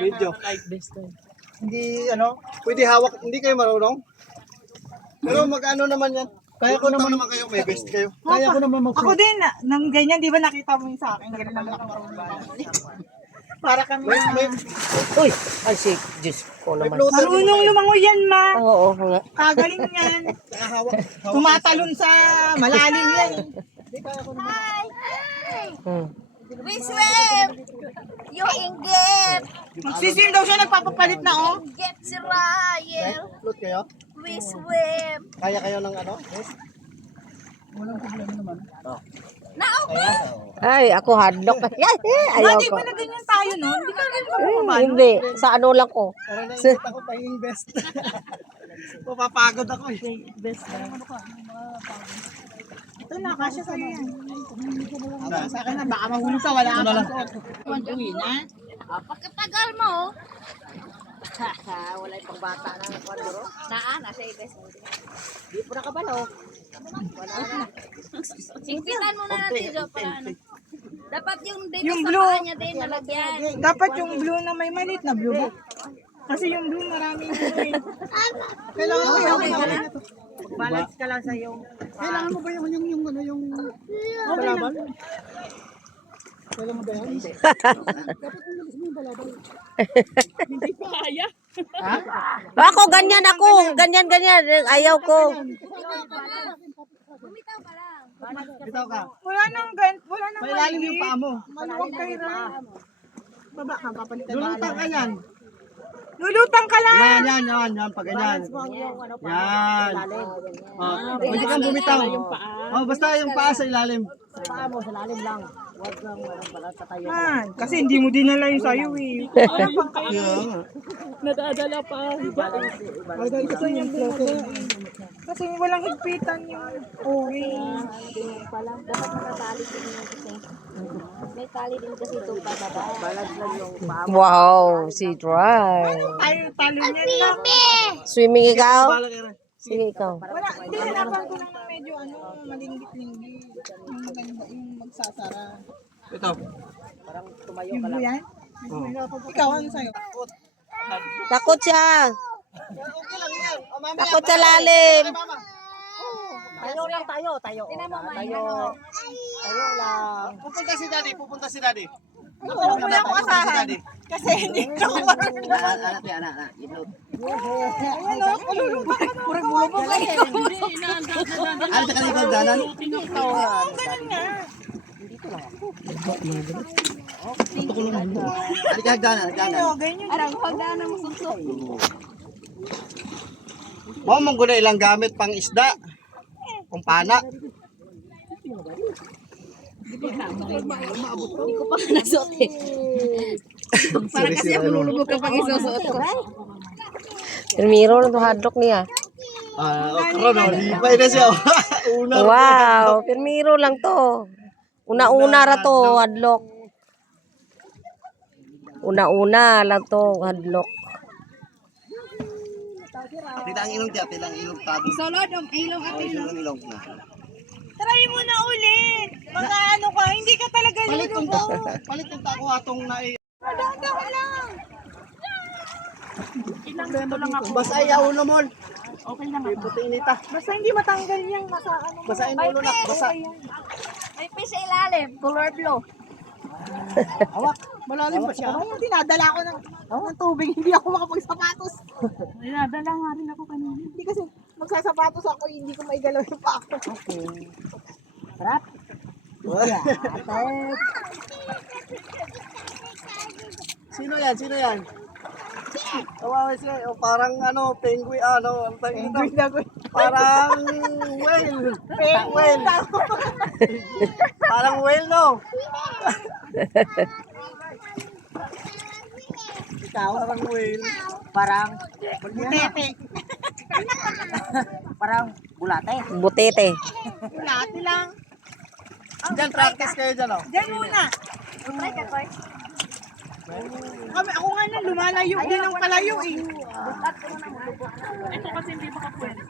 Video. Light best time. Hindi, pwede hawak. Hindi kayo marunong. Pero mag-ano naman yan. Kaya ko naman kayo, may best kayo. Kaya ko naman Ako din, nang ganyan, di ba nakita mo yung sa akin? Ganyan naman ako marunong. Para kami Uy! Ay, si Diyos ko naman. marunong lumangoy yan, ma. Oo, nga. Kagaling yan. Hawak. Tumatalon sa malalim yan. Hmm. We swim! You inggit! Magsisim daw siya, nagpapapalit na, oh. Inggit si Ryan! Float kayo? We swim! Kaya kayo ng Ay, ako hadlock. Ayaw Hindi ko. pa na ganyan tayo, no? Hindi ka ganyan pa Hindi, sa ano lang ko. Parang naisip ako pa yung best. Mapapagod ako eh. Best na. Ito na, kasya sa'yo yan. Sa akin na, baka mahulog ka, wala kang suot. Uwi na. Pagkatagal mo, Wala yung pangbata na kwandoro. nasa ibes mo. Di po nakabalo. Ingpitan mo na natin dyan para ano. Dapat yung dito Yung sa blue. paa niya din nalagyan. Dapat yung blue na may maliit na blue ba? Kasi yung blue maraming blue eh. Kailangan mo yung Balance ka lang sa iyong... Kailangan mo ba yung balaban? Kailangan mo ba yan? Ako, ganyan ako. Ganyan. Ayaw ko. Bumitaw ka lang. Bitaw ka. wala nang Mailalim yung paa mo. Maluwag kayo rin. Baba ka, papalitan na. Lulutang ka yan. Lulutang ka lang! Yan, pag ganyan. Yan. Pwede kang bumitaw. Basta yung paa sa ilalim. Man, kasi hindi mo dinala yung sayo eh. Nadadala pa. Kasi walang higpitan yung o-ring. May tali din kasi ito pa baba. Wow, si Dry. Tayo talo niyan lang. Swimming ikaw? Sige, ikaw. Wala, hindi hanapan ko lang ng medyo malinggit-linggit. Yung maganda, yung magsasara. Ito. Yung blue yan? Ikaw, ano sa'yo? Takot siya. Okay lang yan. Takot sa lalim. Tayo lang tayo. Tinan mo, Tayo lang. Pupunta si daddy. Huwag mo lang ako asahan. Kasi hindi ko marunong. Ayun o, kululubak ka na. Purang bulubog lang eh. Ano ka ikaw danan? Oo, ganun nga. Ano ka hagdanan? Ayun, ganyan lang. Pagdana mo susok. Mong guna ilang gamit pang isda. Kung pana. Hindi ko pa nasuot eh. Para kasi ako lulubog kapag isusuot ko. Termiro na to hadlock niya. Karon, lipay na siya. Una. Wow, Termiro lang to. Una-una ra to hadlock. Una-una lang to hadlock. Tila ang ilong dyan, tila ang ilong tabi. Isolod ang ilong at ilong. Ilong na. Try mo na ulit. Mga ano ka, hindi ka talaga lulubog. Palit yung tako atong nai. Madanda ko lang. Basta ayaw ulo mo. Okay lang ako. Puti inita. Basta hindi matanggal yung nasa ano. Basa ulo na. Basa. May fish sa ilalim, color blue. Hawak. Malalim pa siya. Ayun, dinadala ko ng tubig, hindi ako makapagsapatos. Dinadala nga rin ako kanina. Hindi kasi magsasapatos ako, hindi ko maigalaw yung pa ako. Okay. Sarap. Sino yan? Sino yan? Kawawa siya. O parang penguin, ang tawag dito? Parang whale. Whale. Parang whale, no? Ikaw? Parang whale. Parang Tete. parang bulate. Butete. Lahat lang. Diyan, practice kayo dyan, oh. Diyan muna. Try ka, Koy. Ako nga nang lumalayo din ng palayo eh. Bukat ko na mo. Ito kasi hindi makapwede.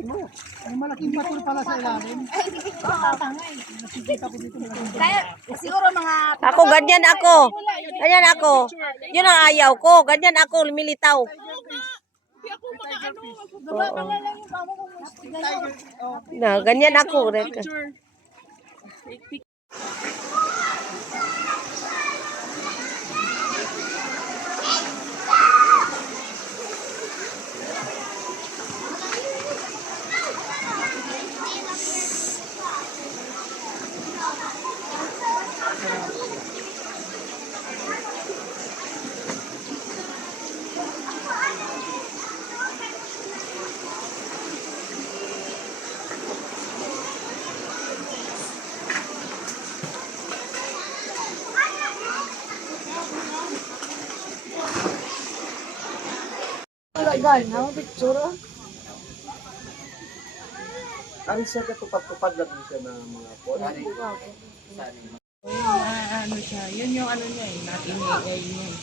Sabi mo. May malaking bato pala sa ilalim. Ay, hindi ko tanga eh. Nakikita ko dito malaking bato. Kaya, siguro mga... Ako, ganyan ako. Ganyan ako. Yun ang ayaw ko. Ganyan ako, lumilitaw. Hindi ako makaano. Gumama nga lang yung mama ko. Ganyan. Na, ganyan ako. Ari siya katupad-tupad lang siya ng mga pon. Ano siya, yun yung ano niya eh, natinigay niya eh.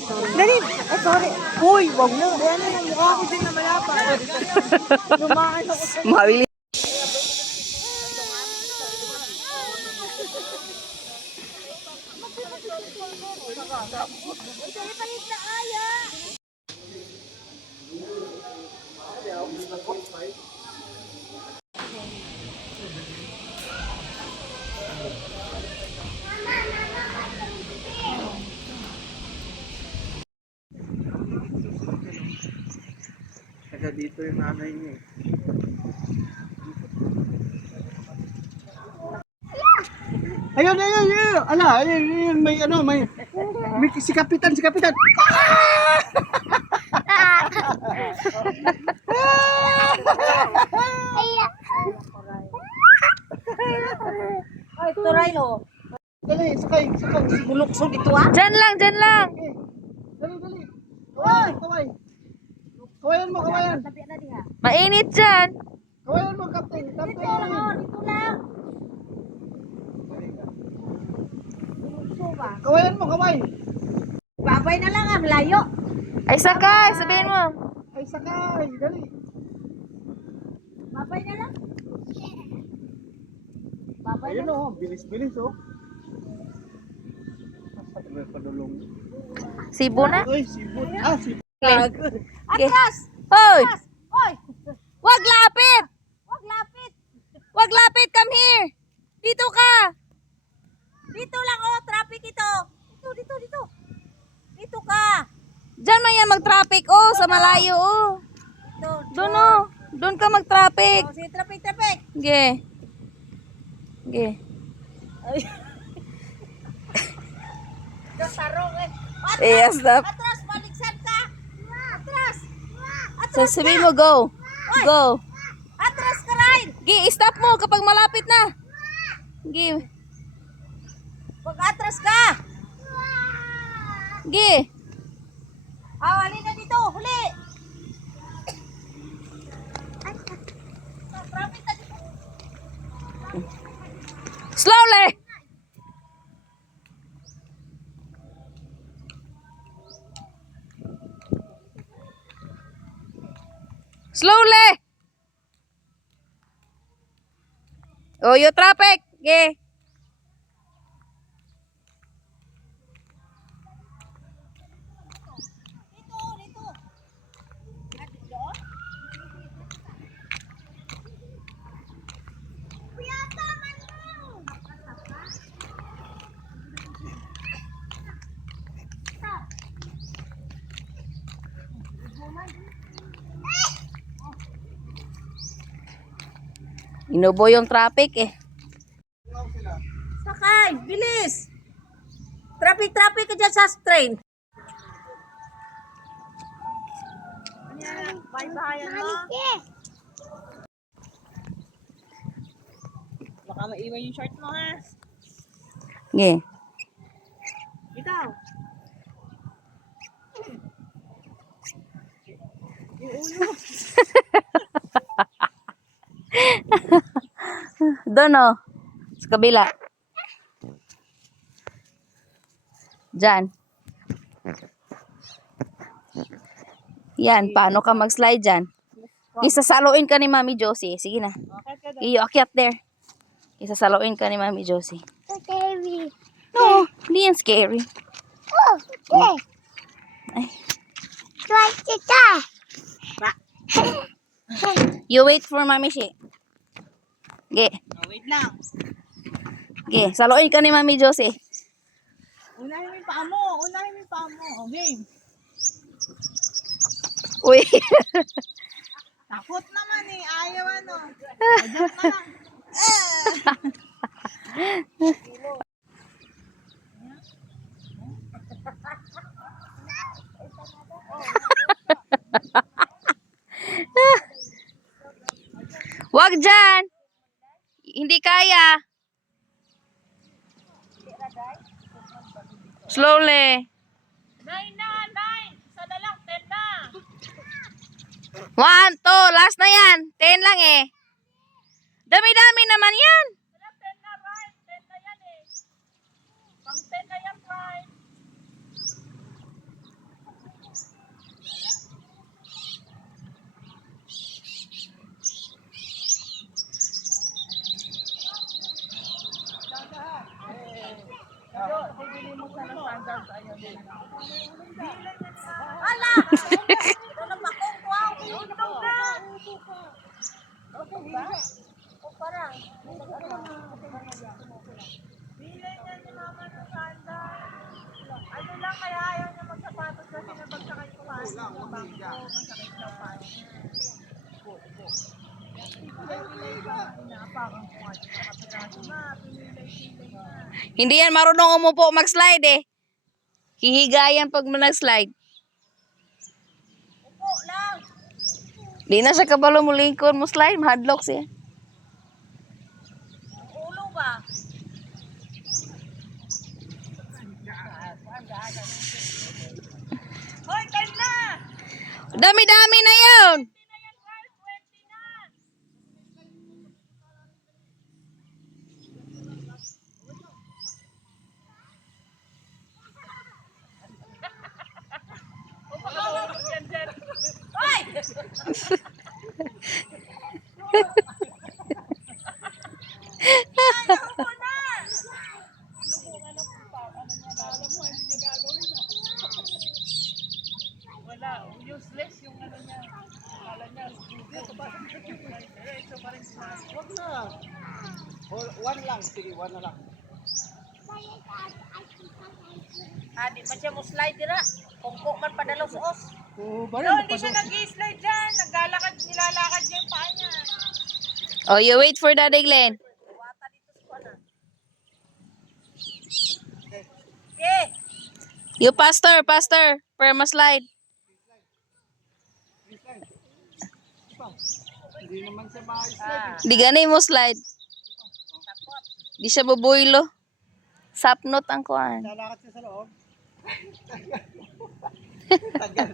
Dali! Ay, sorry. Uy, wag mo. Ayan yung mukha ko din na malapa. Lumaan ako sa... Mabili. Kaya dito yung nanay niya eh. Ayun, ayun, ayun. Ala, ayun, ayun, may ano, may si Kapitan, si Kapitan. Ay, turay lo. Dali, sakay, sakay. Bulukso dito ah. Dyan lang, dyan lang. Dali, dali. Kaway, kaway. Kawayan mo, kawayan. Tabi na diha. Mainit dyan. Kawayan mo, Captain. Captain. Dito lang. Bulukso ba? Kawayan mo, kaway. Babay na lang ah, malayo. Ay, sakay. Sabihin mo. Ay, sakay. Dali. Babay na lang. Babay na Ayun oh, bilis-bilis oh. May padulong. Sibo na. Uy, sibot. Ah, sibot. Atras! Hoy! Atras! Oy! Wag lapit! Wag lapit! Wag lapit! Come here! Dito ka! Dito lang oh, traffic ito. Dito, dito. Dito ka. Diyan man yan mag-traffic. Oh, sa malayo. Oh. Dito. Doon oh. Doon ka mag-traffic. Oh, sige, traffic. Ge. Ge. Sarong eh. Yes, stop. Atras, baliksan ka. Atras. Sasabihin mo, go. Go. Atras ka rin. Ge, stop mo kapag malapit na. Ge. Pag atras ka. Ge. Hali na dito. Huli. Traffic na dito. Slowly. Slowly. Oh, yung traffic. Ge. Dito. Inubo yung traffic eh. Sakay, bilis. Traffic ka dyan sa train. Bahay-bahayan mo. Baka maiwan yung short mo ha. Ge. Ikaw. Doon oh. Sa kabila. Diyan. Yan, paano ka mag-slide dyan? Isasaluin ka ni Mami Josie. Sige na. Iyo, akyat there. Isasaluin ka ni Mami Josie. Scary. No, hindi yan scary. Oh, okay. Ay. Try kita. You wait for Mami Shi. Ge. Wait lang. Ge, saluin ka ni Mami Josie. Unahin mo yung paa mo. Unahin mo yung paa mo. O, game. Uy. Takot naman eh. Ayaw ano. Adjust na lang. Wag dyan. Hindi kaya. Slowly. 9 na, 9. Isa na lang, 10 na. 1, 2, last na yan. 10 lang eh. Dami-dami naman yan. 10 na, right. 10 na yan eh. Pang 10 na yan, right. Ano lang kaya ayaw niya magsapatos kasi nabagsakay ko ha. Masakit daw pa. Inaapakan ko nga. Kapiraso na. Pinilay-pilay na. Hindi yan marunong umupo mag-slide eh. Hihigayan pag nag-slide. Upo lang. Di na siya kabalo mo lingkod mo slide. Mahadlok siya. Ulo ba? Hoy, 10 na! Dami-dami na yun. Wala, useless yung ano niya. Kala niya, diretso pa rin sa Wag na. One lang. Sige, one na lang. Di pa siya mo slide dira. Kungko man padalaw sa os. Oo, No, hindi siya nag-slide dyan. Naglalakad, nilalakad niya yung paa niya. Oh, you wait for Daddy Glenn. Okay. You faster, faster. Perma slide. Hindi naman siya ma-slide. Di ganay mo slide. Di siya bubuylo. Sapnot ang kuan. Lalakad siya sa loob. Tagal.